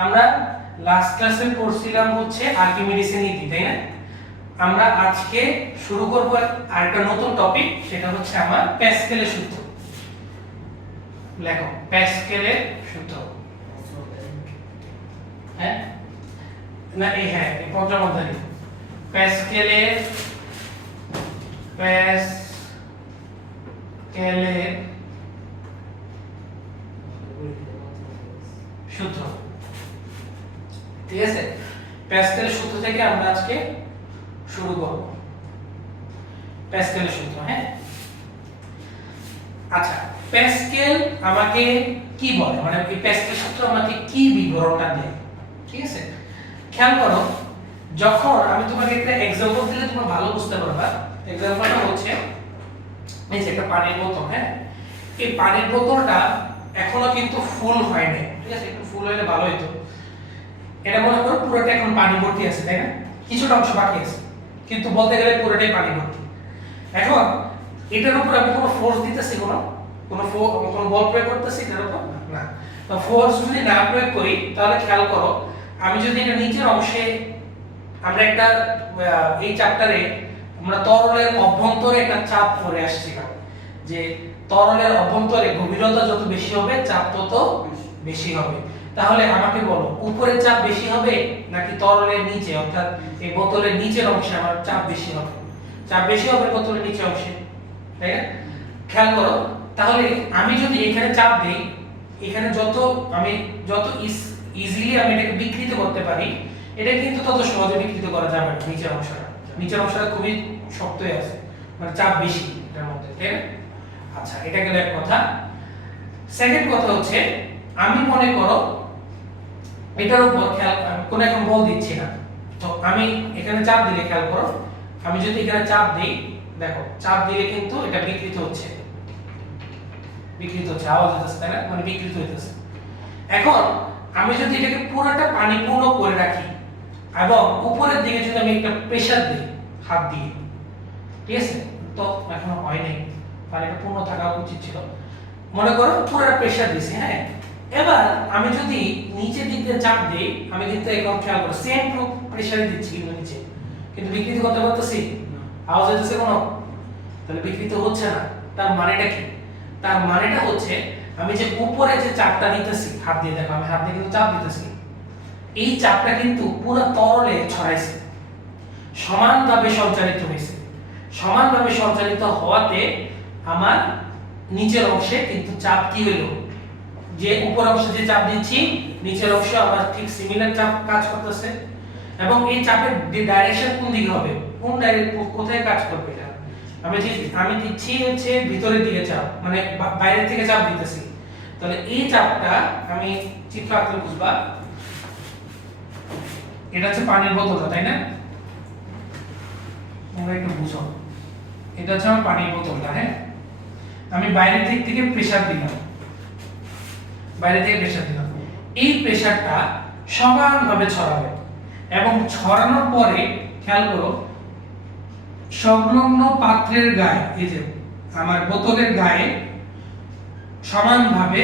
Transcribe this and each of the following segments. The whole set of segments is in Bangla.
আমরা লাস্ট ক্লাসে পড়ছিলাম হচ্ছে আর্কিমিডিসের নীতি, তাই না? আমরা আজকে শুরু করব আরেকটা নতুন টপিক, সেটা হচ্ছে আমার প্যাসকেলের সূত্র। লেখো প্যাসকেলের সূত্র। হ্যাঁ না এই হ্যাঁ এই পঞ্চম অধ্যায় প্যাসকেলের সূত্র। ঠিক আছে, প্যাসকেলের সূত্র থেকে আমরা আজকে শুরু করব। প্যাসকেলের সূত্র, হ্যাঁ আচ্ছা, প্যাসকেল আমাকে কি বলে, মানে এই প্যাসকেল সূত্র আমাকে কি বিবরণটা দেয়? ঠিক আছে, খেয়াল করো, যখন আমি তোমাকে একটা एग्जांपल দিলে তোমরা ভালো বুঝতে পারবা। एग्जांपलটা হচ্ছে এই যে একটা পানির বোতল, হ্যাঁ এই পানির বোতলটা এখনো কিন্তু ফুল হয়নি, ঠিক আছে, একটু ফুল হলে ভালো হতো। এটা মনে করো পুরোটা এখন পানি ভর্তি আছে, তাই না? কিছুটা অংশ বাকি আছে, কিন্তু বলতে গেলে পুরোটাই পানি ভর্তি। এখন এটার উপর আমি কোনো ফোর্স দিতেছি, কোনো বল প্রয়োগ করতেছি এটার উপর না। তো ফোর্স যদি না প্রয়োগ করি তাহলে খেয়াল করো, আমি যদি এটা নিচের অংশে, আমরা একটা এই চ্যাপ্টারে আমরা তরলের অভ্যন্তরে একটা চাপ পড়ে আসছিলাম, যে তরলের অভ্যন্তরে গভীরতা যত বেশি হবে চাপ তত বেশি হবে। তাহলে আমাকে বলো, উপরে চাপ বেশি হবে নাকি তরলের নিচে, অর্থাৎ এই বোতলের নিচের অংশে আমার চাপ বেশি হবে? চাপ বেশি হবে বোতলের নিচের অংশে, তাই না? খেয়াল করো, তাহলে আমি যদি এখানে চাপ দেই, এখানে যত ইজিলি আমি এটাকে বিকৃত করতে পারি, এটা কিন্তু তত সহজে বিকৃত করা যাবে না। নিচের অংশটা খুবই শক্ত হয়ে আছে, মানে চাপ বেশি এটার মধ্যে, তাই না? আচ্ছা, এটা গেল এক কথা। সেকেন্ড কথা হচ্ছে, আমি মনে করো এটার উপর কোন এখন বল দিচ্ছি না, তো আমি এখানে চাপ দিলে খেয়াল করো, আমি যদি এখানে চাপ দিই, দেখো চাপ দিলে কিন্তু এটা বিকৃত হচ্ছে, আওয়াজ হচ্ছে, তাই না? মানে বিকৃত হইতেছে। এখন আমি যদি এটাকে পুরোটা পানিপূর্ণ করে রাখি এবং উপরের দিকে যদি আমি একটা প্রেসার দিই হাত দিয়ে, ঠিক আছে, তো এখনো হয় নাই, পানিটা পূর্ণ থাকা উচিত ছিল। মনে করো পুরোটা প্রেসার দিছি, হ্যাঁ এবার আমি যদি নিচের দিক দিয়ে চাপ দিই, আমি কিন্তু একদম খেয়াল করো সেম প্রেসারে দিচ্ছি কিন্তু নিচে, কিন্তু বিকৃত করতে পারতেছি? আওয়াজ হচ্ছে কোনো? তাহলে বিকৃত হচ্ছে না। তার মানেটা কি? তার মানেটা হচ্ছে আমি যে উপরে যে চাপটা নিতেছি হাত দিয়ে, দেখো আমি হাত দিয়ে কিন্তু চাপ দিতেছি, এই চাপটা কিন্তু পুরো তরলে ছড়াইছে, সমানভাবে সঞ্চালিত হয়েছে। সমানভাবে সঞ্চালিত হওয়াতে আমার নিচের অংশে কিন্তু চাপ কি হলো, যে উপর অংশে যে চাপ দিচ্ছি নিচের অংশে আমার ঠিক সিমিলার চাপ কাজ করতেছে। এবং এই চাপের ডাইরেকশন কোন দিকে হবে, কোথায় কাজ করবে এটা? আমি দিচ্ছি হচ্ছে ভিতরের দিকে চাপ, মানে বাইরের থেকে চাপ দিতেছি। তাহলে এই চাপটা আমি চিত্র আঁকলে বুঝবা, এটা হচ্ছে পানির বোতলটা, তাই না? তোমরা একটু বুঝো, এটা হচ্ছে আমার পানির বোতলটা, হ্যাঁ আমি বাইরের দিক থেকে প্রেসার দিলাম, এই প্রেসারটা সমানভাবে ছড়াবে এবং ছড়ানোর পরে খেয়াল করো সংলগ্ন পাত্রের গায়ে, এই যে আমার বোতলের গায়ে সমানভাবে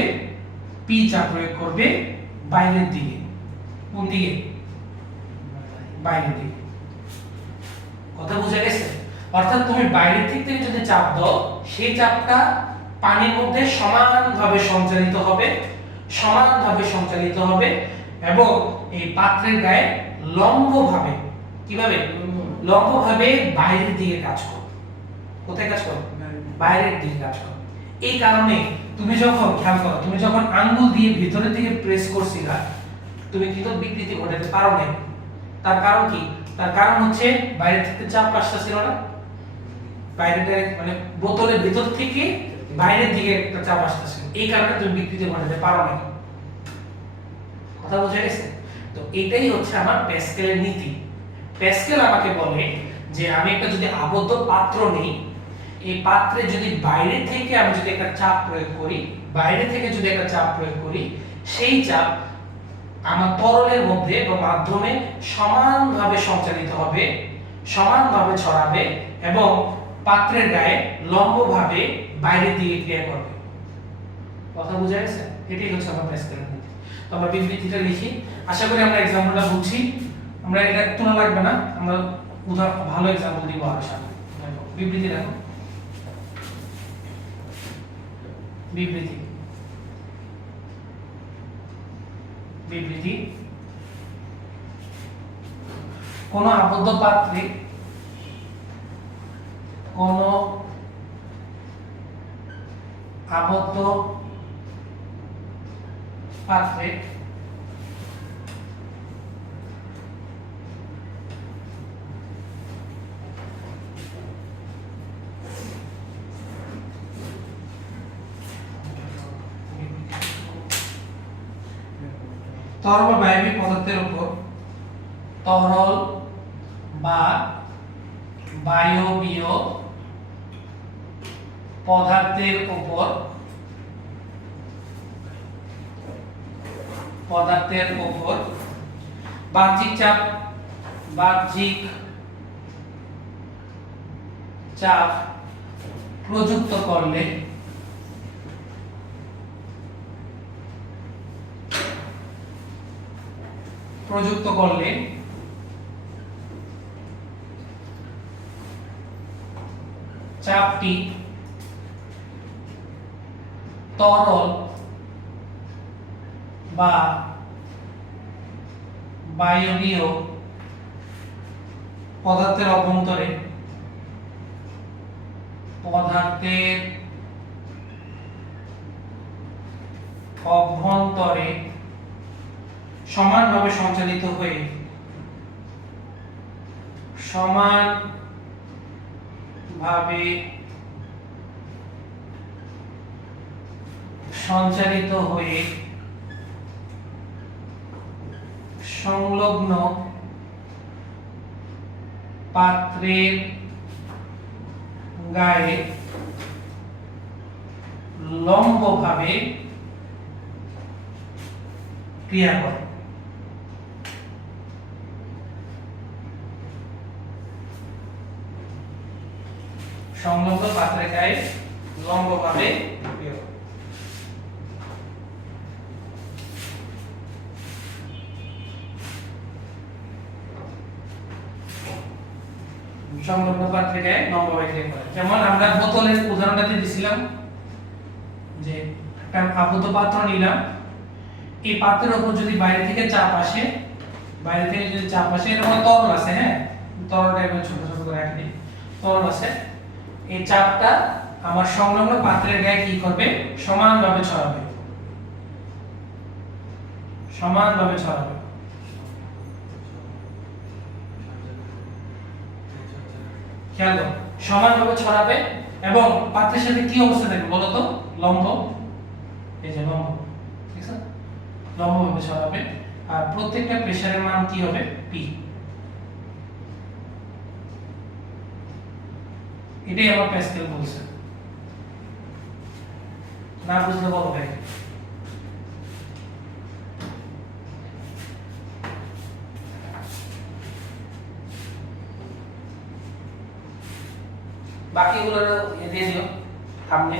পি চাপ প্রয়োগ করবে বাইরের দিকে। কোন দিকে? বাইরের দিকে। কথা বুঝা গেছে? অর্থাৎ তুমি বাইরের দিক থেকে যদি চাপ দাও, সেই চাপটা পানির মধ্যে সমানভাবে সঞ্চালিত হবে এবং এই পাত্রের গায়ে লম্বভাবে, কিভাবে? লম্বভাবে বাইরের দিকে কাজ করবে। কোথায় কাজ করবে? বাইরের দিকে কাজ করবে। এই কারণে তুমি যখন খেয়াল করো, তুমি যখন আঙ্গুল দিয়ে ভিতরের দিকে প্রেস করছিলা, তুমি কিন্তু বিকৃতি ঘটাতে পারো না। তার কারণ কি? তার কারণ হচ্ছে বাইরে থেকে চাপ আসতেছিল না, বাইরেটা মানে বোতলের ভিতর থেকে বাইরের দিকে একটা চাপ আসতেছিল, এই কারণে তুমি বিকৃতি ঘটাতে পারো না। কথা বুঝা গেছে? তো এটাই হচ্ছে আমার প্যাসকেলের নীতি। প্যাসকেল আমাকে বলে যে আমি একটা যদি আবদ্ধ পাত্র নেই, এই পাত্রে যদি বাইরে থেকে আমি যদি একটা চাপ প্রয়োগ করি, সেই চাপ আমার তরলের মধ্যে বা মাধ্যমে সমানভাবে সঞ্চালিত হবে, সমানভাবে ছড়াবে এবং পাত্রের গায়ে লম্বভাবে বাইরের দিকে ক্রিয়া করবে। কথা বুঝা গেছে? এটাই হচ্ছে আমার প্যাসকেলের নীতি। তো আমরা বিবৃতিটা লিখি। আশা করি আমরা एग्जांपलটা বুঝছি। আমরা এটা তুলনা লাগবে না, আমরা উদাহরণ ভালো एग्जांपल দিব আর সামনে। দেখো বিবৃতি দেখো, বিবৃতি বিবৃতি কোন আবদ্ধ পাত্রে কোন আবদ্ধ পাত্রে তরল বা বায়বীয় পদার্থের উপর, তরল বা বায়বীয় পদার্থের উপর বাহ্যিক চাপ প্রযুক্ত করলে চাপটি তরল বা বায়বীয় পদার্থের অভ্যন্তরে সমানভাবে সঞ্চালিত হয়ে সংলগ্ন পাত্রের গায়ে লম্বভাবে ক্রিয়া করে। সংলগ্ন পাত্রের গায়ে লম্বভাবে ক্রিয়া করে। সংলগ্ন পাত্রের গায়ে লম্বভাবে ক্রিয়া করে। যেমন আমরা বোতলের উদাহরণটাতে দিছিলাম যে একটা আবদ্ধ পাত্র নিলাম, এই পাত্রের উপর যদি বাইরে থেকে চাপ আসে, এর মধ্যে তরল আছে, হ্যাঁ তরলটা একটু ছোট ছোট করে রাখি, তরল আছে, এই চাপটা আমার সংলগ্ন পাত্রের গায়ে কি করবে, সমানভাবে ছড়াবে। খেয়াল করো, সমানভাবে ছড়াবে এবং পাত্রের সাথে কি অবস্থা থাকবে বলো তো, লম্ব, এই যে লম্ব, ঠিক আছে, লম্বভাবে ছড়াবে। আর প্রত্যেকটা প্রেসারের মান কি হবে, পি। এটাই আমার প্যাসকেল বলছে, না বুঝলে বলো ভাই। বাকিগুলো দিয়ে দিও সামনে।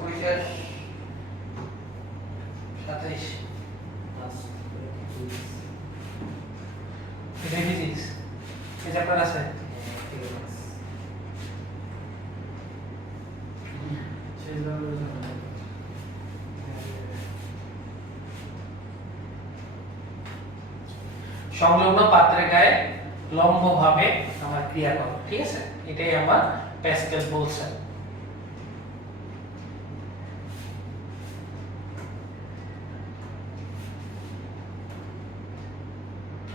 পরীক্ষার 27 ফিজিক্স এই চ্যাপ্টার আছে। সংলগ্ন পাত্রের গায়ে লম্বভাবে আমার ক্রিয়া করে, ঠিক আছে, এটাই আমার প্যাসকেল বলছে।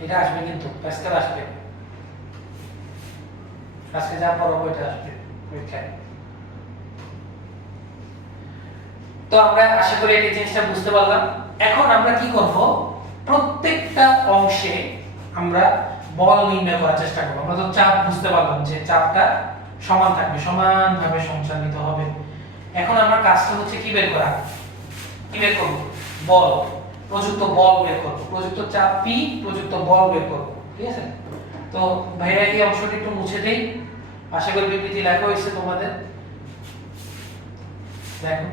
এটা আসবে কিন্তু প্যাসকেল আসবে, আজকে যা পড়াবো এটা আসবে পরীক্ষায়। তো আমরা আশা করি এই জিনিসটা বুঝতে পারলাম। এখন আমরা কি করব, প্রত্যেকটা অংশে আমরা বল নির্ণয় করার চেষ্টা করব। আমরা তো চাপ বুঝতে পারলাম যে চাপটা সমান থাকবে, সমানভাবে সঞ্চালিত হবে। এখন আমার কাজটা হচ্ছে কি বের করা, কি বের করব, বল, প্রযুক্ত বল বের করব, প্রযুক্ত চাপ পি, প্রযুক্ত বল বের করব, ঠিক আছে। তো ভাইয়া এই অংশটা একটু মুছে দেই, আশা করি বিবৃতি লেখা হয়েছে তোমাদের, দেখো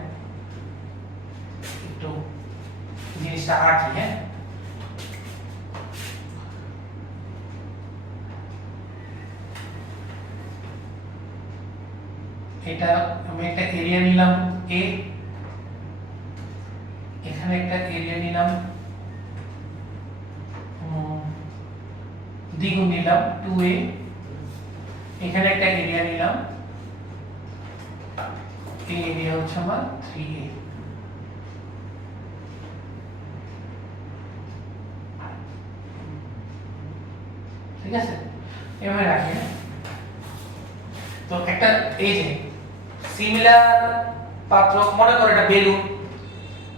জিনিসটা আঁকি। হ্যাঁ, এটা আমি একটা এরিয়া নিলাম a, এখানে একটা এরিয়া নিলাম দ্বিগুণ নিলাম 2a, এখানে একটা এরিয়া নিলাম, এই এরিয়া হচ্ছে আমার 3a। ঠিক আছে, এভাবে রাখি। তো একটা এই যে সিমিলার পাত্র, মনে করো এটা বেলুন,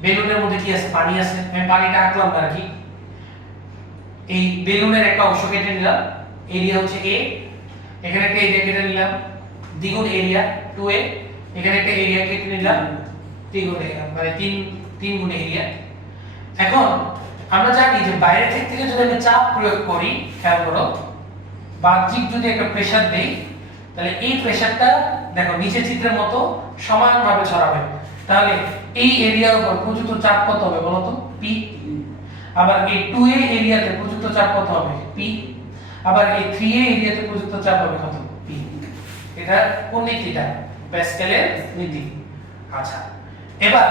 বেলুনের মধ্যে কি আছে, পানি আছে, আমি পানিটা আঁকলাম না আর কি। এই বেলুনের একটা অংশ কেটে নিলাম, এরিয়া হচ্ছে a, এখানে একটা এরিয়া কেটে নিলাম দ্বিগুণ এরিয়া 2a, এখানে একটা এরিয়া কেটে নিলাম দ্বিগুণ এরিয়া, মানে 3 গুণ এরিয়া। এখন আমরা জানি যে বাইরে থেকে যদি আমি চাপ প্রয়োগ করি, খেয়াল করো, বাহ্যিক যদি একটা প্রেসার দেই, তাহলে এই প্রেসারটা দেখো নিচে চিত্রের মতো সমানভাবে ছড়াবে। তাহলে এই এরিয়ার উপর প্রযুক্ত চাপ কত হবে বলো তো, p। আবার এই 2a এরিয়াতে প্রযুক্ত চাপ কত হবে, p। আবার এই 3a এরিয়াতে প্রযুক্ত চাপ হবে কত, p। এটা কোন নীতিটা, প্যাসকেলের নীতি। আচ্ছা, এবার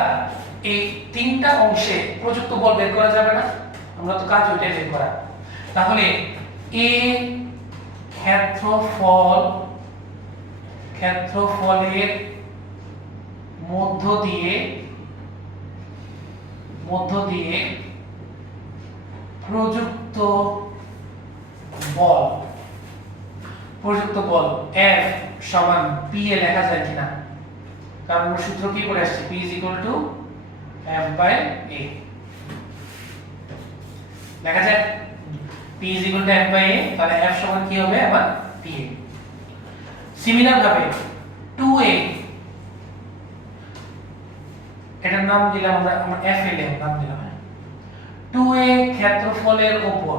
এই তিনটা অংশে প্রযুক্ত বল বের করা যাবে না, আমরা তো কাজ ওইটাই বের করা। তাহলে a ক্ষেত্রফলের মধ্য দিয়ে প্রযুক্ত বল F সমান P এ লেখা যায় কিনা, কারণ আমরা সূত্র কি পড়ে আসছে, P F/A লেখা যায়। P F/A, তাহলে F সমান কি হবে আবার PA। সিমিলার ভাবে 2A, এটার নাম দিলাম আমরা FL নাম দিলাম। 2A ক্ষেত্রফলের উপর,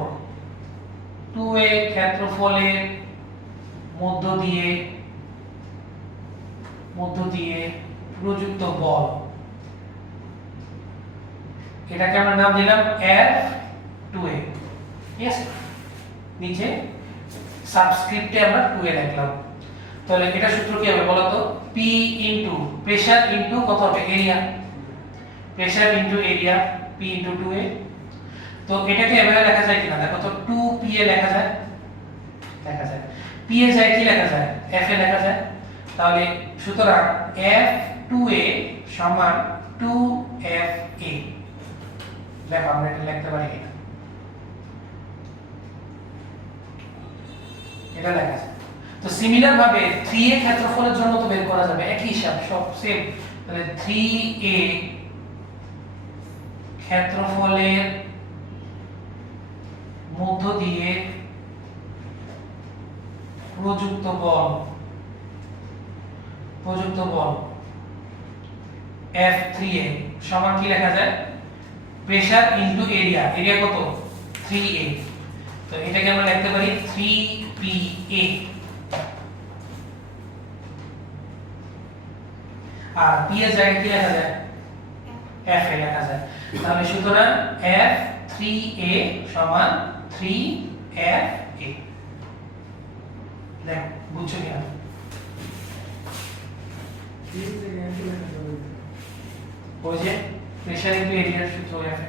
2A ক্ষেত্রফলের মধ্য দিয়ে প্রযুক্ত বল, এটাকে আমরা নাম দিলাম F2A। ঠিক আছে, নিচে সাবস্ক্রিপ্টে আমরা 2A লিখলাম। তাহলে এটা সূত্র কি হবে বলো তো, P ইনটু প্রেসার ইনটু কত হবে, area, pressure into area, P into 2A। তো এটাকে এভাবে লেখা যায় কিনা দেখো তো, 2PA লেখা যায়, PA যায় কি লেখা যায়, FA লেখা যায়। তাহলে সুতরাং F2A সমান 2FA। দেখো আমরা এটা লিখতে পারি কিনা, এটা লেখা যায়। তো সিমিলার ভাবে 3A ক্ষেত্রফলের জন্য তো বের করা যাবে, একই হিসাব, সব সেম। তাহলে 3A ক্ষেত্রফলের মধ্য দিয়ে প্রযুক্ত বল F3A সমান কি লেখা যায়, প্রেসার ইনটু এরিয়া, এরিয়া কত 3A। তো এটাকে আমরা লিখতে পারি 3PA। আর P এর জায়গায় কি লেখা যায়, FA লেখা যায়। তাহলে সুতরাং F3A সমান 3FA। দেখো বুঝছো কিনা, ওই যে প্রেসার ইনটু এরিয়ার সূত্র FA।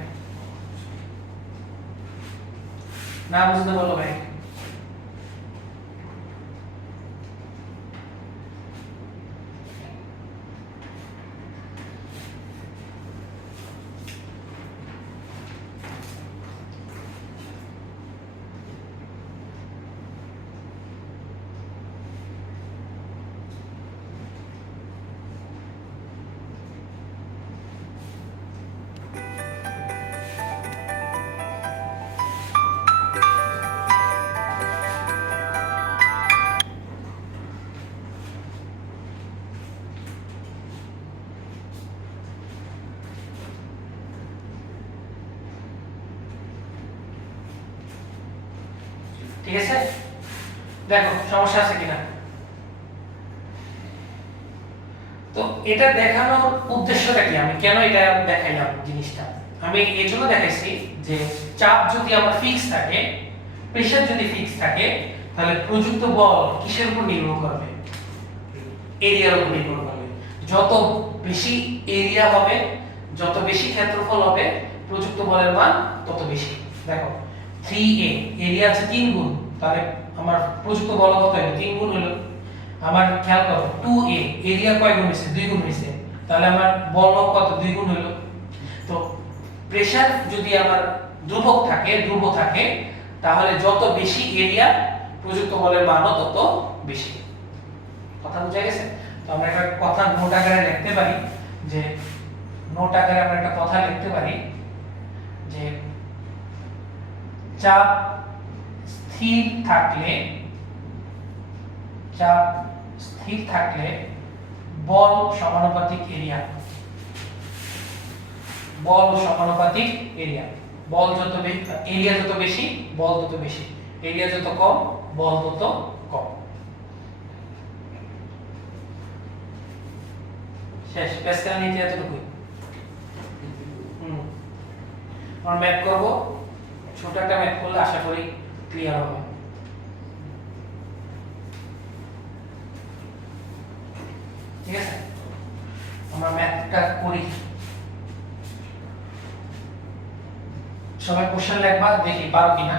না বুঝতে বলো ভাই। ঠিক আছে, দেখো সমস্যা আছে কিনা। তো এটা দেখানোর উদ্দেশ্যটা কি, আমি কেন এটা দেখাইলাম জিনিসটা, আমি এই জন্য দেখাইছি যে চাপ যদি আমার ফিক্স থাকে, প্রেসার যদি ফিক্স থাকে, তাহলে প্রযুক্ত বল কিসের উপর নির্ভর করবে? এরিয়ার উপর নির্ভর করবে। যত বেশি এরিয়া হবে, যত বেশি ক্ষেত্রফল হবে, প্রযুক্ত বলের মান তত বেশি। দেখো 3a এরিয়া আছে 3 গুণ, তাহলে আমার প্রযুক্ত বল কত হবে? 3 গুণ হলো। আমার খেয়াল করো 2a এরিয়া কয় গুণ হইছে? 2 গুণ হইছে, তাহলে আমার বল কত? 2 গুণ হলো। তো প্রেসার যদি আমার ধ্রুবক থাকে, তাহলে যত বেশি এরিয়া, প্রযুক্ত বলের মানও তত বেশি। কথা বুঝা গেছে? তো আমরা একটা কথা নোট আকারে লিখতে পারি, যে নোট আকারে আমরা একটা কথা লিখতে পারি যে চাপ স্থির থাকলে বল সমানুপাতিক এরিয়া। বল সমানুপাতিক এরিয়া। বল যত এরিয়া যত বেশি, বল তত বেশি। এরিয়া যত কম, বল তত কম। শেষ। প্যাসকাল নীতি এতটুকুই। আমরা ম্যাথ করব, ছোট একটা ম্যাথ করলে আশা করি ক্লিয়ার হবে। ঠিক আছে, আমরা ম্যাথটা করি। সবাই কোশ্চেন লিখবা, দেখি পারো কিনা।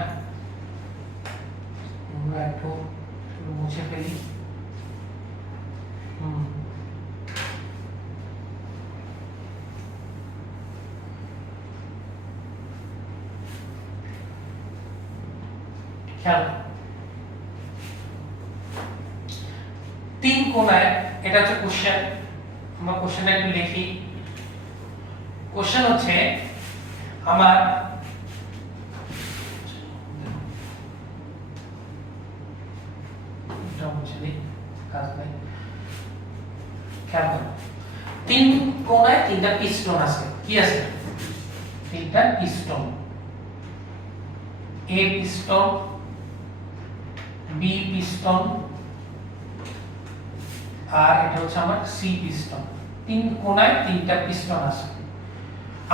আমরা একটু মুছে ফেলি। খেয়াল, 3 কোণায়, এটা হচ্ছে কোশ্চেন। আমরা কোশ্চেনটা একটু লিখি। কোশ্চেন হচ্ছে আমার খেয়াল করো, 3 কোণায় 3টা পিস্টন আছে। কি আছে? 3টা piston. A piston, B piston, আর এটা হচ্ছে আমার C পিস্টন। 3 কোণায় 3টা পিস্টন আছে।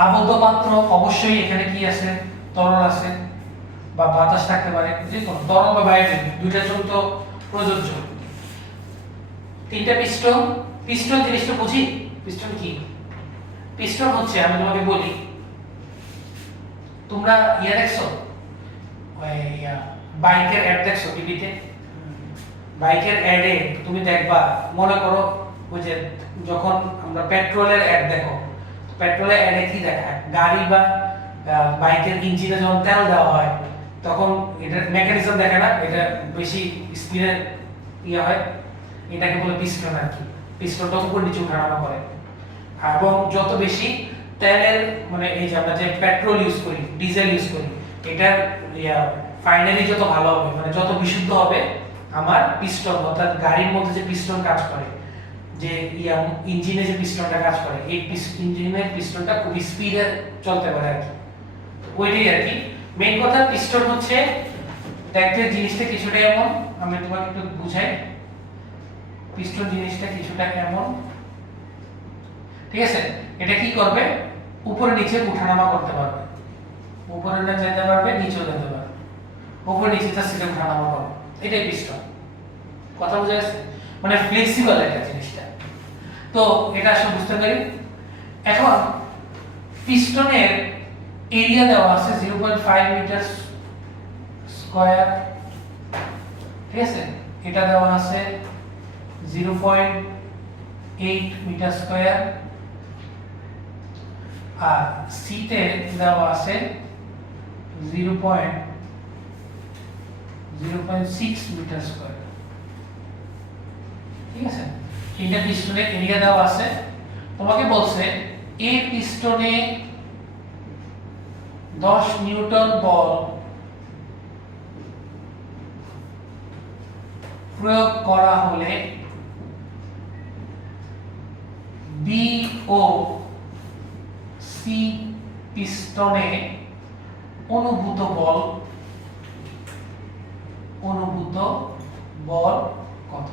আবদ্ধ পাত্র অবশ্যই এখানে কি আছে? তরল আছে, বা বাতাস থাকতে পারে, যে কোনো তরল বা বায়ু, দুইটার জন্য তো প্রযোজ্য। 3টা পিস্টন। পিস্টন জিনিসটা বুঝি। পিস্টন কি? পিস্টন হচ্ছে, আমি তোমাকে বলি, তোমরা দেখছো বাইকের অ্যাড দেখছো টিভিতে? বাইকের অ্যাডে তুমি দেখবা, মনে করো ওই যে যখন আমরা পেট্রোলের অ্যাড দেখো, পেট্রোলের অ্যাডে কি দেখায়? গাড়ি বা বাইকের ইঞ্জিনে যখন তেল দেওয়া হয়, তখন এটার মেকানিজম দেখে না, এটা বেশি স্পিডে হয়, এটাকে বলে পিস্টন আর কি। পিস্টনটা উপর নিচে উঠানামা করে, এবং যত বেশি তেলের, মানে এই যে আমরা যে পেট্রোল ইউজ করি, ডিজেল ইউজ করি, এটার ফাইনালি যত ভালো হবে, মানে যত বিশুদ্ধ হবে আমার পিস্টন, অর্থাৎ গাড়ির মধ্যে যে পিস্টন কাজ করে, যে ইঞ্জিনে যে পিস্টনটা কাজ করে, এই ইঞ্জিনের পিস্টনটা খুব স্পিডে চলতে পারে আর কি। ওইটাই আর কি মেইন কথা। পিস্টন হচ্ছে দেখতে জিনিসটা কিছুটা এমন, আমি তোমাকে একটু বুঝাই। পিস্টন জিনিসটা কিছুটা এমন, ঠিক আছে? এটা কি করবে? উপরে নিচে উঠানামা করতে পারবে, উপরে যেতে পারবে, নিচেও যেতে পারবে, উপরে নিচে তার সিটে উঠানামা করবে, এটাই পিস্টন। কথা বুঝা গেছে? মানে ফ্লেক্সিবল একটা জিনিসটা। তো এটা আসলে বুঝতে পারি। এখন পিস্টনের এরিয়া দেওয়া আছে 0.5 মিটার স্কয়ার, ঠিক আছে? এটা দেওয়া আছে 0.8 মিটার স্কয়ার, আর সিতে দেওয়া আছে 0.6 মিটার স্কয়ার, ঠিক আছে? তিনটা পিস্টনের এরিয়া দেওয়া আছে। তোমাকে বলছে এই পিস্টনে 10 নিউটন বল প্রয়োগ করা হলে বি ও সি পিস্টনে অনুভূত বল কত?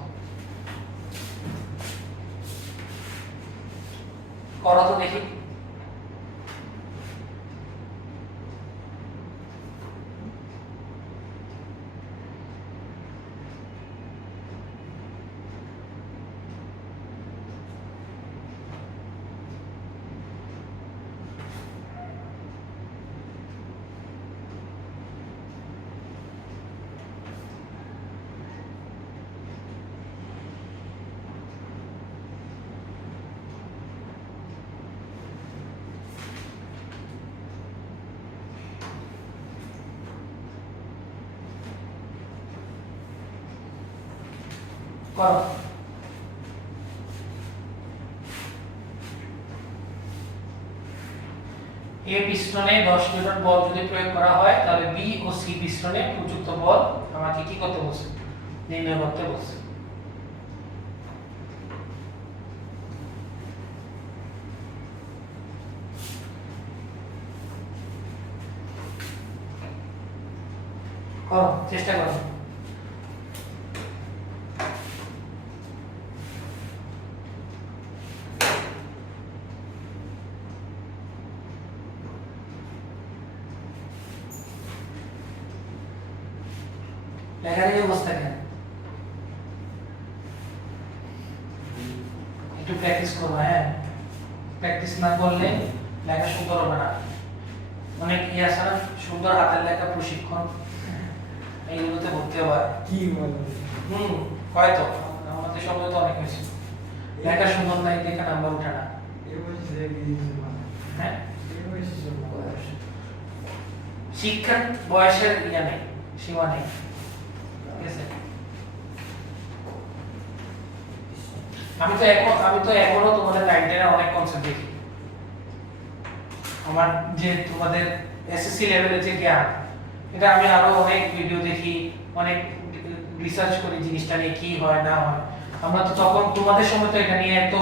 করো তো দেখি। করো। এ পিস্টনে 10 নিউটন বল যদি প্রয়োগ করা হয় তাহলে বি ও সি পিস্টনে প্রযুক্ত বল আমাকে কি করতে বলছে, নির্ণয় করতে বলছে। করো, চেষ্টা করো। লেখার এই অবস্থা কেন? একটু প্র্যাকটিস করো। হ্যাঁ, প্র্যাকটিস না করলে লেখা সুন্দর হবে না। অনেক আছে না, সুন্দর হাতের লেখা প্রশিক্ষণ, এইগুলোতে ভর্তি হওয়া কি বলে? হয়তো আমাদের সময় তো অনেক হয়েছে, লেখা সুন্দর নাই দেখে নাম্বার উঠে না। হ্যাঁ, শিক্ষার বয়সের ইয়া নেই, সীমা নেই। ঠিক আছে, আমি তো এখনো তোমাদের 9 10 এর অনেক কনসেপ্ট দেখি। আমার যে তোমাদের এসএসসি লেভেলের যে জ্ঞান, এটা আমি আরো অনেক ভিডিও দেখি, অনেক রিসার্চ করি জিনিসটা নিয়ে কি হয় না হয়। আমরা তো তখন তোমাদের সময় তো এটা নিয়ে এত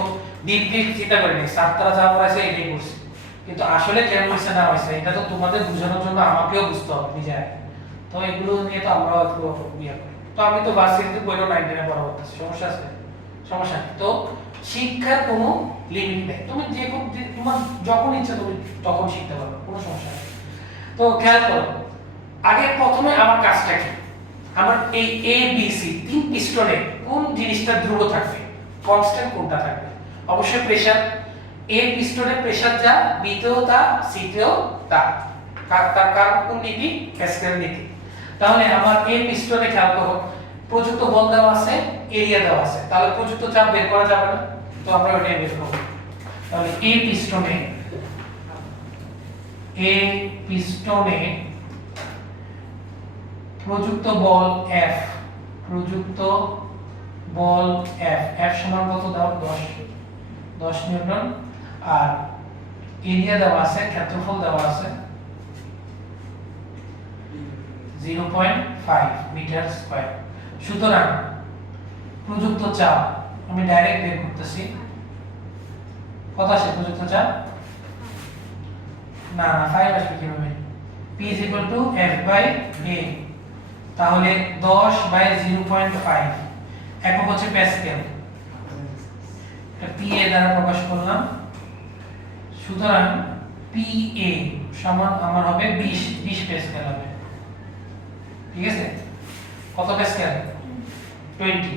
ডিপলি চিন্তা করিনি, ছাত্ররা যা পড়াইছে এটাই করছি। কিন্তু আসলে কেন হয়েছে না হয়েছে এটা তো তোমাদের বোঝানোর জন্য আমাকেও বুঝতে হবে নিজে। তো এগুলো নিয়ে তো আমরাও একটু ইয়ে করি। তো আমি তো ভার্সিটিতে পড়েও 9 10 এ পড়া করতেছি, সমস্যা আছে? সমস্যা নেই। তো শিক্ষার কোনো লিমিট নেই, তুমি তোমার যখন ইচ্ছা তুমি তখন শিখতে পারবে, কোনো সমস্যা নেই। তো খেয়াল করো, আগে প্রথমে আমার কাজটা কি, আমার এই এ বি সি তিন পিস্টনে কোন জিনিসটা ধ্রুব থাকবে, কনস্ট্যান্ট কোনটা থাকবে? অবশ্যই প্রেসার। এ পিস্টনে প্রেসার যা, বি তেও তা, সি তেও তা। তার কারণ কোন নীতি? প্যাসকেল নীতি। তাহলে আমার এ পিস্টনে খেয়াল করো, প্রযুক্ত বল দেওয়া আছে, এরিয়া দেওয়া আছে, তাহলে প্রযুক্ত চাপ বের করা যাবে না, তো আমরা ওটাই বের করব। তাহলে এ পিস্টনে প্রযুক্ত বল F, প্রযুক্ত বল F সমান কত দাও? 10 নিউটন। আর এরিয়া দেওয়া আছে, ক্ষেত্রফল দেওয়া আছে 0.5 মিটার স্কয়ার। সুতরাং প্রযুক্ত চাপ আমি ডাইরেক্ট বের করতেছি, কত আসে প্রযুক্ত চাপ? না 5 আসবে কিভাবে? P F/A, তাহলে 10/0.5 একক হচ্ছে প্যাসকেল, এটা PA দ্বারা প্রকাশ করলাম। সুতরাং PA সমান আমার হবে 20 প্যাসকেল হবে। ঠিক আছে, কত প্যাসকেল? 20।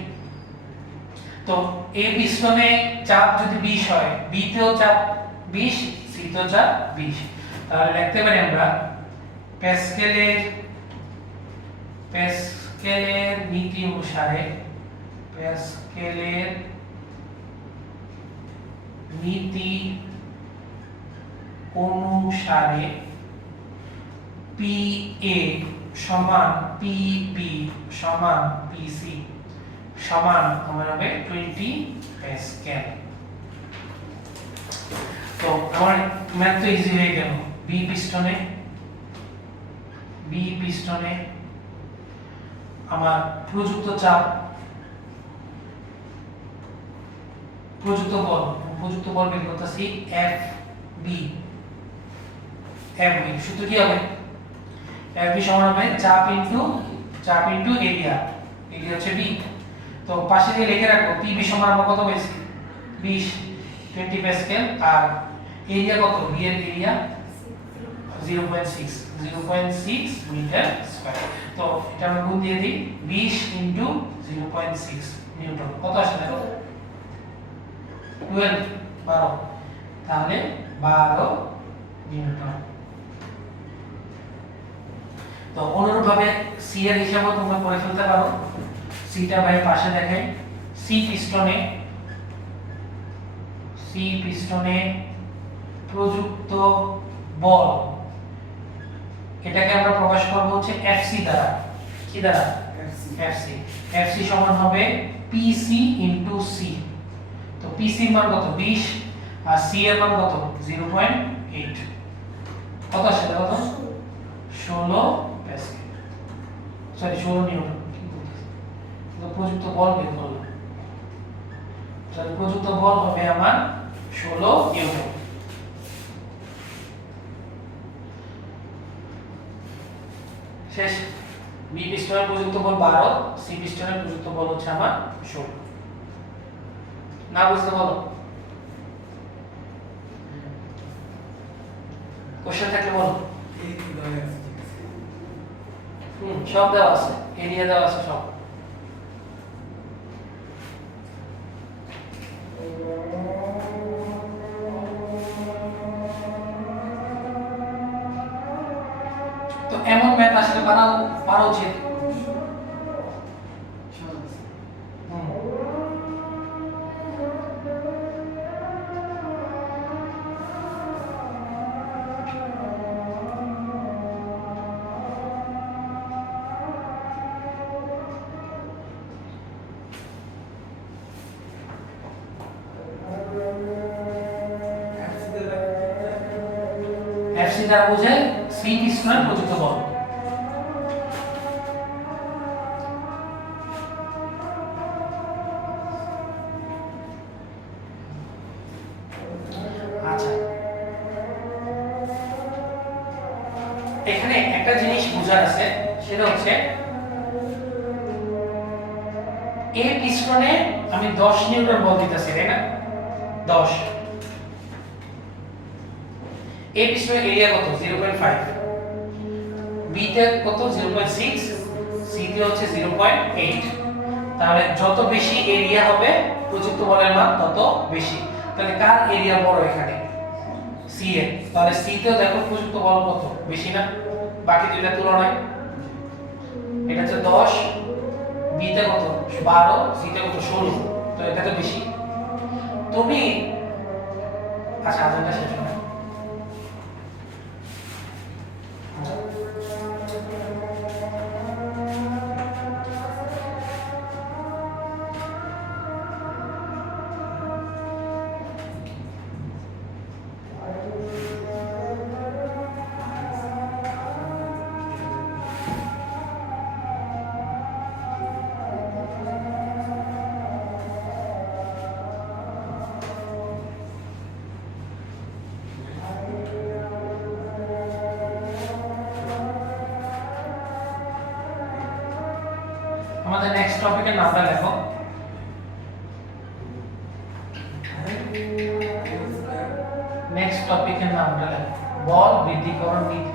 তো এ পিস্টনে চাপ যদি 20 হয়, বি তেও চাপ 20, সি তেও চাপ 20, তাহলে লিখতে পারি আমরা প্যাসকেলের নীতি অনুসারে, প্যাসকেলের নীতি অনুসারে PA সমান PP সমান PC সমান আমার হবে 20 প্যাসকেল। তো আমার ম্যাথ তো ইজি হয়ে গেল। বি পিস্টনে আমার প্রযুক্ত চাপ, প্রযুক্ত বল বের করতেছি FB। সূত্র কি হবে? FB সমান হবে চাপ ইনটু এরিয়া হচ্ছে B। তো পাশে দিয়ে লিখে রাখো PB সমান আমরা কত পেয়েছি? 20। তো 20 প্যাসকেল আর এরিয়া কত বি এর এরিয়া 0.6 মিটার স্কয়ার। তো এটা আমরা গুণ দিয়ে দিই 20 ইনটু 0.6 নিউটন কত আসে দেখো 12 তাহলে 12 নিউটন। তো অনুরূপভাবে সি এর হিসাবও তোমরা করে ফেলতে পারো। সিটা ভাই পাশে দেখাই। সি পিস্টনে প্রযুক্ত বল এটাকে আমরা প্রকাশ করব হচ্ছে এফসি দ্বারা। কি দ্বারা? এফসি। এফসি সমান হবে পিসি ইনটু সি। তো পিসি এর মান কত 20 আর সি এর মান কত 0.8 কত আসে দেখো তো 16 প্যাসকেল সরি 16 নিউটন। কি বলতেছি তো প্রযুক্ত বল বের করলাম। তাহলে প্রযুক্ত বল হবে আমার 16 নিউটন। শেষ। বি পিস্টনের প্রযুক্ত বল 12, সি পিস্টনের প্রযুক্ত বল হচ্ছে আমার 16। না বুঝতে বলো কোশ্চেন থাকলে বলো। সব দেওয়া আছে, এরিয়া দেওয়া আছে সব। তো এমন ম্যাথ আসলে পারা উচিত। এফসি দ্বারা বোঝে সি পিস্টনের প্রযুক্ত বল। আচ্ছা এখানে একটা জিনিস বোঝার আছে, সেটা হচ্ছে এ পিস্টনে আমি 10 নিউটন বল দিতেছি, তাই না? 10। এ পিস্টনের এরিয়া কত 0.5, বি তে কত 0.6, সি তে হচ্ছে 0.8। তাহলে যত বেশি এরিয়া হবে প্রযুক্ত বলের মান তত বেশি। তাহলে কার এরিয়া বড় এখানে? সি এর। তাহলে সি তেও দেখো প্রযুক্ত বল কত বেশি না বাকি দুইটা তুলনায়? এটা হচ্ছে 10, বি তে কত 12, সি তে কত 16। তো এটা তো বেশি। তুমি আচ্ছা আজকে শেষ হবে। আমাদের নেক্সট টপিকের নামটা লেখো। নেক্সট টপিকের নামটা লেখো বল বৃদ্ধিকরণ নীতি।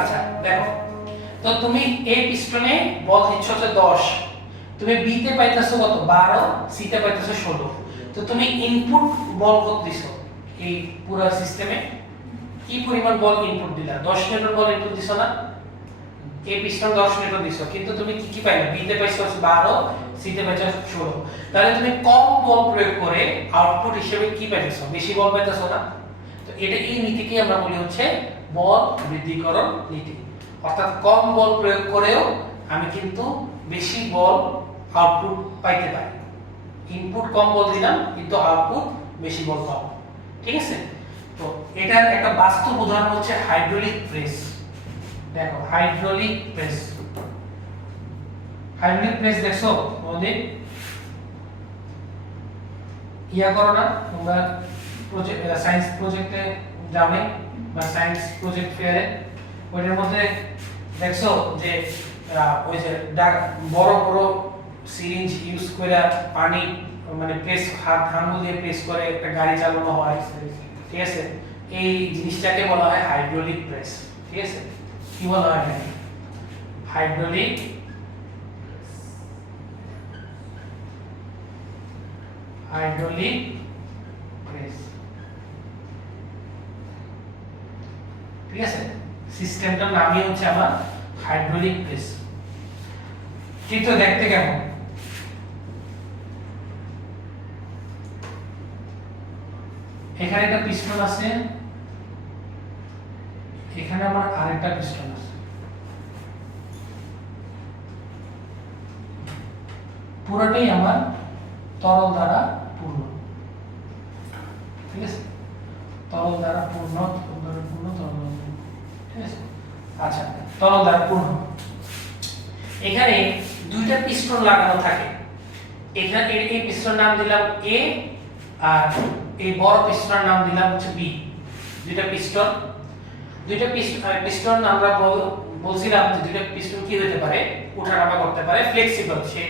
আচ্ছা দেখো তো তুমি এ পিস্টনে বল দিচ্ছ হচ্ছে 10, তুমি বি তে পাইতেছো কত 12, সি তে পাইতেছো 16। তো তুমি ইনপুট বল কত দিছো এই পুরো সিস্টেমে? কি পরিমাণ বল ইনপুট দিলা? 10 নিউটন বল ইনপুট দিছো না? এ পিস্টন 10 নিউটন দিছো, কিন্তু তুমি কি কি পাইলা? বি তে পাইছো 12, সি তে পাইছো 16। তাহলে তুমি কম বল প্রয়োগ করে আউটপুট হিসেবে কি পাইতেছো? বেশি বল পাইতেছো না? তো এটা এই নীতিকে আমরা বলি হচ্ছে বল বৃদ্ধিকরণ নীতি। অর্থাৎ কম বল প্রয়োগ করেও আমি কিন্তু বেশি বল আউটপুট পাইতে পারি। ইনপুট কম বল দিলাম কিন্তু আউটপুট বেশি বল পাবো, ঠিক আছে। তো এটার একটা বাস্তব উদাহরণ হচ্ছে হাইড্রোলিক প্রেস। দেখো হাইড্রোলিক প্রেস, হাইড্রোলিক প্রেস দেখছো ওদের ইয়া করো না তোমরা, প্রজেক্ট সায়েন্স প্রজেক্টে যাবে বা সায়েন্স প্রজেক্ট ফেয়ারে, ওইটার মধ্যে দেখছো যে ওই যে বড় বড় সিরিঞ্জ ইউজ করে পানি মানে প্রেস হাত আঙুল দিয়ে প্রেস করে একটা গাড়ি চালানো হয়, ঠিক আছে। এই জিনিসটাকে বলা হয় হাইড্রোলিক প্রেস, ঠিক আছে। কি বলা হয় এটাকে? হাইড্রোলিক হাইড্রোলিক প্রেস, ঠিক আছে। সিস্টেমটার নামই হচ্ছে আমার হাইড্রোলিক প্রেস। চিত্র দেখতে কেমন? এখানে একটা পিস্টন আছে, এখানে আমার আরেকটা পিস্টন আছে, পুরোটাই আমার তরল দ্বারা পূর্ণ, ঠিক আছে। তরল দ্বারা পূর্ণ, তরল দ্বারা পূর্ণ, ঠিক আছে। আচ্ছা, তরল দ্বারা পূর্ণ। এখানে দুইটা পিস্টন লাগানো থাকে। এখানে এই পিস্টনের নাম দিলাম এ আর এই বড় পিস্টনের নাম দিলাম হচ্ছে বি। দুইটা পিস্টন আমরা বলছিলাম যে দুইটা পিস্টন কি হতে পারে, ওঠানামা করতে পারে, ফ্লেক্সিবল, সে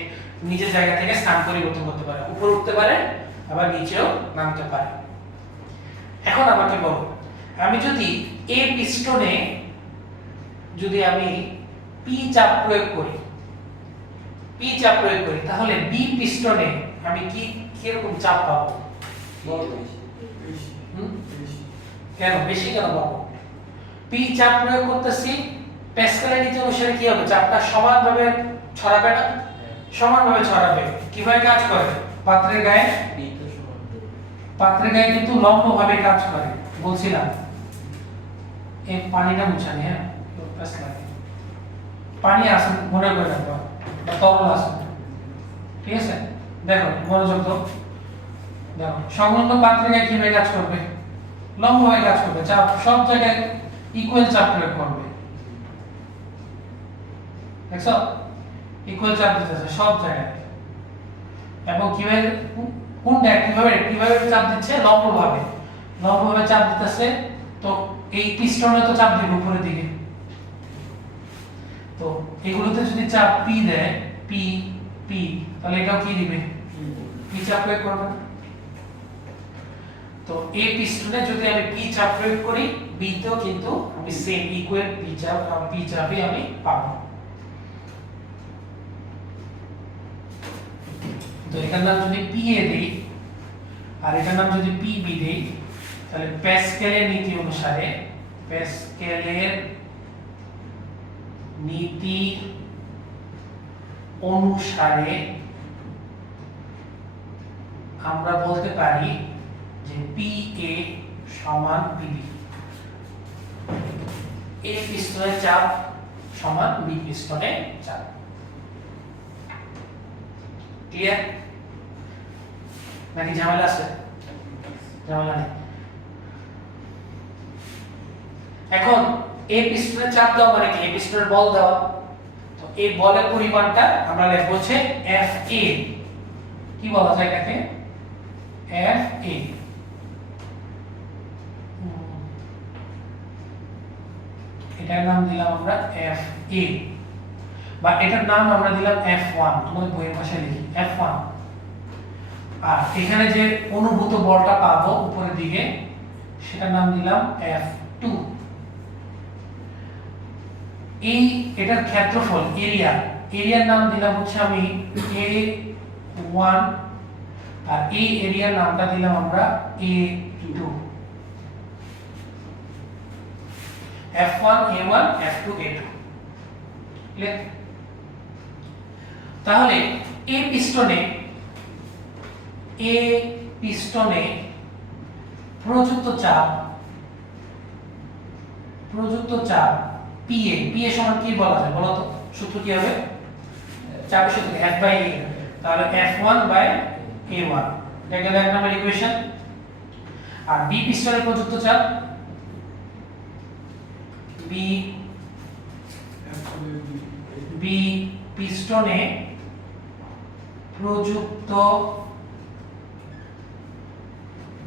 নিজের জায়গা থেকে স্থান পরিবর্তন করতে পারে, উপরে উঠতে পারে আবার নিচেও নামতে পারে। এখন আমাকে বলো, আমি যদি এ পিস্টনে যদি আমি পি চাপ প্রয়োগ করি, তাহলে বি পিস্টনে আমি কি কিরকম চাপ পাবো? কেন বেশি কেন পাবো? পি চাপ প্রয়োগ করতেছি, প্যাসকেলের নীতি অনুসারে কি হবে? চাপটা সমানভাবে ছড়াবে না? সমানভাবে ছড়াবে। কিভাবে কাজ করে? পাত্রের গায়ে কিন্তু লম্বভাবে কাজ করে, বলছিলাম। এই পানিটা মুছানি, হ্যাঁ পানি আছে মনে করে রাখবো, তরল আছে, ঠিক আছে। দেখো মনোযোগ দাও, দেখো সংলগ্ন পাত্রের গায়ে কিভাবে কাজ করবে? লম্বভাবে কাজ করবে, চাপ সব জায়গায় ইকুয়াল চাপ প্রয়োগ করবে, দেখছো ইকুয়াল চাপ দিতেছে সব জায়গায়। এবং কিভাবে কোনটা কিভাবে চাপ দিচ্ছে? লম্বভাবে চাপ দিতেছে। তো এই পিস্টনে তো চাপ দিবে উপরের দিকে, তো এগুলোতে যদি চাপ পি দেয়, পি পি, তাহলে এটাও কি দিবে? পি চাপ প্রয়োগ করবে। তো এই পিস্টনে যদি আমি পি চাপ প্রয়োগ করি, বি তেও কিন্তু আমি সেম ইকুয়াল পি চাপই আমি পাবো। তো এটার নাম যদি পি এ দেই আর এটার নাম যদি পি বি দেই, তাহলে প্যাসকেলের নীতি অনুসারে আমরা বলতে পারি যে পি এ সমান পিবি। এ পিস্টনের চাপ সমান বি পিস্টনের চাপ। ক্লিয়ার নাকি ঝামেলা আছে? ঝামেলা নেই। এখন এই পিস্টনের চাপ দাও মানে কি? এই পিস্টনের বল দাও। তো এই বলের পরিমাণটা আমরা লিখব হচ্ছে এফ এ। কি বলা যায় এটাকে? এফ এ। এটার নাম দিলাম আমরা এফ এ, বা এটার নাম আমরা দিলাম F1, তোমাদের বইয়ের ভাষায় লিখি F1। আর এখানে যে অনুভূত বলটা পাবো উপরের দিকে, সেটার নাম দিলাম F2। এটার ক্ষেত্রফল এরিয়ার নাম দিলাম হচ্ছে আমি A1, আর এই এরিয়ার নামটা দিলাম আমরা A2। F1 A1 F2 A2। Clear? তাহলে এই পিস্টনে প্রযুক্ত চাপ পি এ সমান কি বলা যায় বলো তো? সূত্র কি হবে? চাপের সূত্র F/A। তাহলে F1/A A1 এটা গেল এক নম্বর ইকুয়েশন। আর বি পিস্টনের প্রযুক্ত চাপ বি পিস্টনে প্রযুক্ত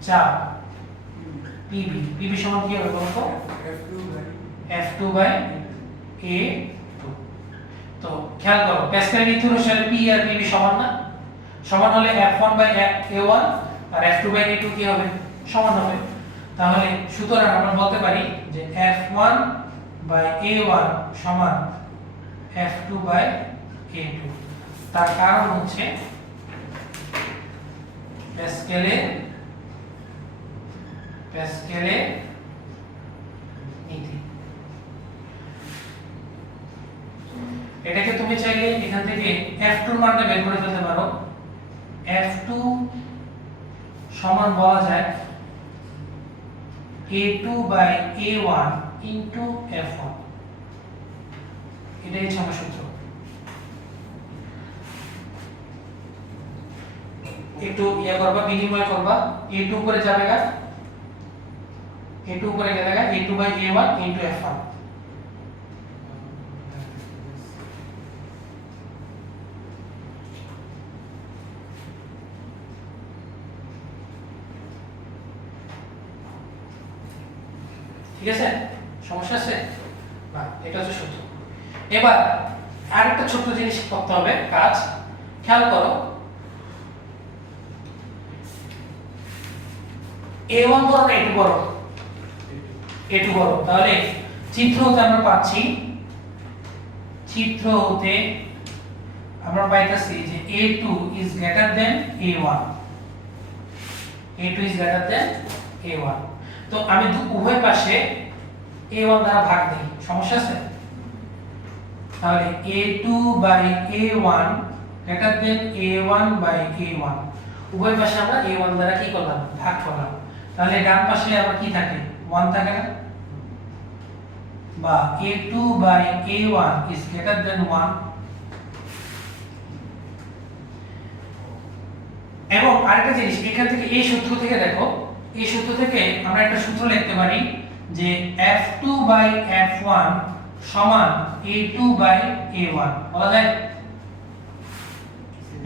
চাপ পিবি সমান কি হবে বলতো F2 বাই A2। তো খেয়াল করো প্যাসকেলের দ্বিতীয় অনুসারে P আর PB সমান না, সমান হলে F1 by A1 R F2 by A2 কি হবে সমান হবে। তাহলে সুতরাং আমরা বলতে পারি যে F1 বাই A1 সমান F2 বাই A2। তার কারণ হচ্ছে প্যাসকেলের নীতি। এটাকে তুমি চাইলে এখান থেকে F2 এর মানটা বের করে ফেলতে পারো। F2 সমান বলা যায় A2 by A1 into F1। এটাই হচ্ছে আমার সূত্র। একটু ইয়া করবা, বিনিময় করবা, A2 করে যাবে গা, A2 করে গেলে গা A2 by A1 into F1। ঠিক আছে, সমস্যা আছে না? এটা হচ্ছে সূত্র। এবার আরেকটা ছোট্ট জিনিস করতে হবে কাজ, খেয়াল করো A1 বড় না A2 বড়? A2 বড়। তাহলে চিত্র হতে আমরা পাচ্ছি, চিত্র হতে আমরা পাইতাছি যে A2 is greater than A1, A2 is greater than A1। তো আমি উভয় পাশে A1 দ্বারা ভাগ দেই, সমস্যা আছে? তাহলে A2 by A1 greater than A1 by A1, উভয় পাশে আমরা A1 দ্বারা কি করলাম ভাগ করলাম। তাহলে ডান পাশে আবার কি থাকে 1 থাকে না, বা A2 by A1 is greater than 1। এবং আরেকটা জিনিস এখান থেকে এই সূত্র থেকে দেখো, এই সূত্র থেকে আমরা একটা সূত্র লিখতে পারি যে F2 বাই F1 সমান A2 বাই A1 বলা যায়।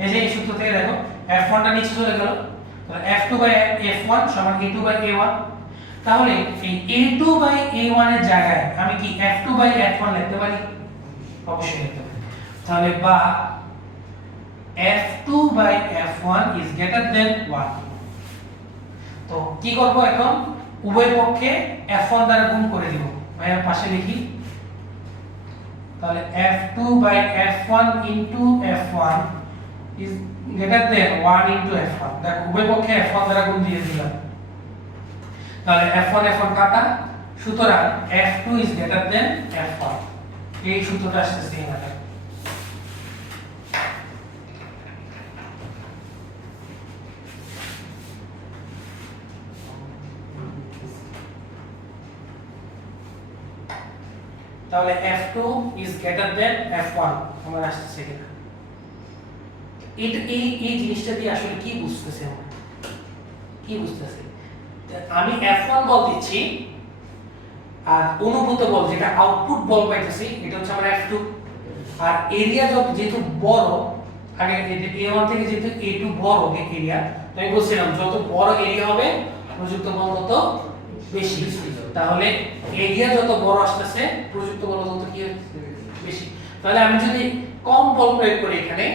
এই যে এই সূত্র থেকে দেখো F1 টা নিচে চলে গেল, তাহলে F2 বাই F1 সমান A2 বাই A1। তাহলে এই A2 বাই A1 এর জায়গায় আমি কি F2 বাই F1 লিখতে পারি? অবশ্যই লিখতে পারি। তাহলে বা F2 by F1 is greater than 1। তো কি করব এখন, উভয় পক্ষে F1 দ্বারা গুণ করে দিব। ভাইয়া পাশে লিখি, তাহলে F2 by F1 into F1 is greater than 1 into F1। দেখো উভয় পক্ষে F1 দ্বারা গুণ দিয়ে দিলাম, তাহলে F1 F1 কাটা, সুতরাং F2 is greater than F1। এই সূত্রটা আসছে এখানে। তাহলে F2 is greater than F1 আমার আসছে কিনা। এই জিনিসটা দিয়ে আসলে কি বুঝতেছি আমরা, কি বুঝতেছি? আমি F1 বল দিচ্ছি আর অনুভূত বল যেটা আউটপুট বল পাইতেছি এটা হচ্ছে আমার F2। আর এরিয়া যেহেতু বড়, আগে A1 থেকে যেহেতু A2 বড় এরিয়া, তো আমি বলছিলাম যত বড় এরিয়া হবে প্রযুক্ত বল তত বেশি। তাহলে এরিয়া যত বড় আসতেছে প্রযুক্ত বল তত কি বেশি। তাহলে আমি যদি কম বল প্রয়োগ করি এখানে,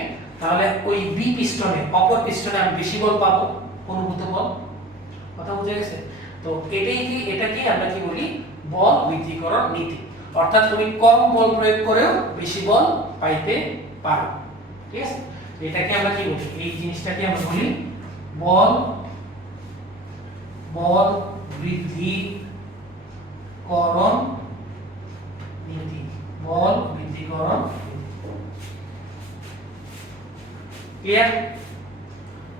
তাহলে ওই বি পিস্টনে অপর পিস্টনে আমি বেশি বল পাবো, অনুভূত বল। কথা বুঝে গেছে? তো এটাকে আমরা কি বলি, বল বৃদ্ধিকরণ নীতি। অর্থাৎ তুমি কম বল প্রয়োগ করেও বেশি বল পাইতে পারো। ঠিক আছে, এটাকে আমরা কি বলি, এই জিনিসটাকে আমরা বলি বল বৃদ্ধিকরণ নীতি। বল বৃদ্ধিকরণ ক্লিয়ার?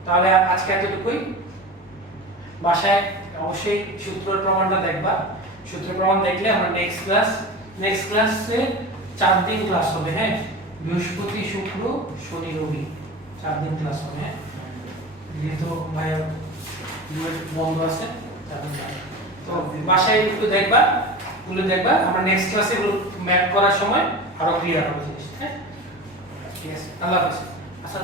তাহলে আজকে এতটুকুই। বাসায় অবশ্যই সূত্রের প্রমাণটা দেখবা। সূত্র প্রমাণ দেখলে আমরা নেক্সট ক্লাসে 4 দিন ক্লাস হবে। হ্যাঁ, বৃহস্পতি শুক্র শনি রবি 4 দিন ক্লাস হবে। হ্যাঁ, যেহেতু ভাইয়ের বন্ধ আছে তো বাসায় একটু দেখবা, গুলো দেখবা, আমরা নেক্সট ক্লাসে ম্যাথ করার সময় আরো ক্লিয়ার হবে জিনিসটা। হ্যাঁ ঠিক আছে, আল্লাহ হাফেজ। আচ্ছা